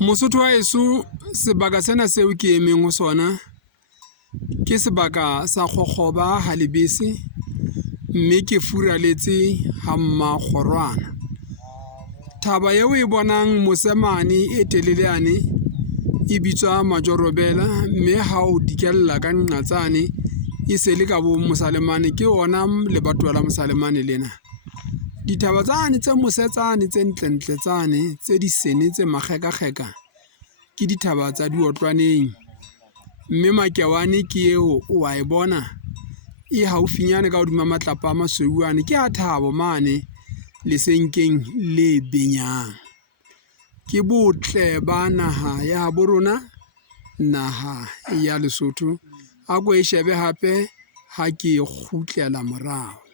Mosotho wa heso sebaka sena seo ke emeng ho sona ke sebaka sa kgokgoba ha lebese, mme ke furaletse ha mmakgorwana. Thaba eo e bonang mose mane e telele yane e bitswa majorobela, mme ha o dikella ka nqa tsane e se le ka bo mosalemane, ke ona lebatowa la mosalemane lena. Dithaba tsane tse mose tsane tse ntlentle tsane tse di sene tse makgeka-kgeka ke dithaba tsa diotlwaneng, mme makewane ke eo wa e bona e haufinyane ka hodima matlapa a masweuane, ke a Thabo mane lesenkeng le benyang. Ke botle ba naha ya habo rona, naha ya Lesotho. A ko e shebe hape ha ke kgutlela morao.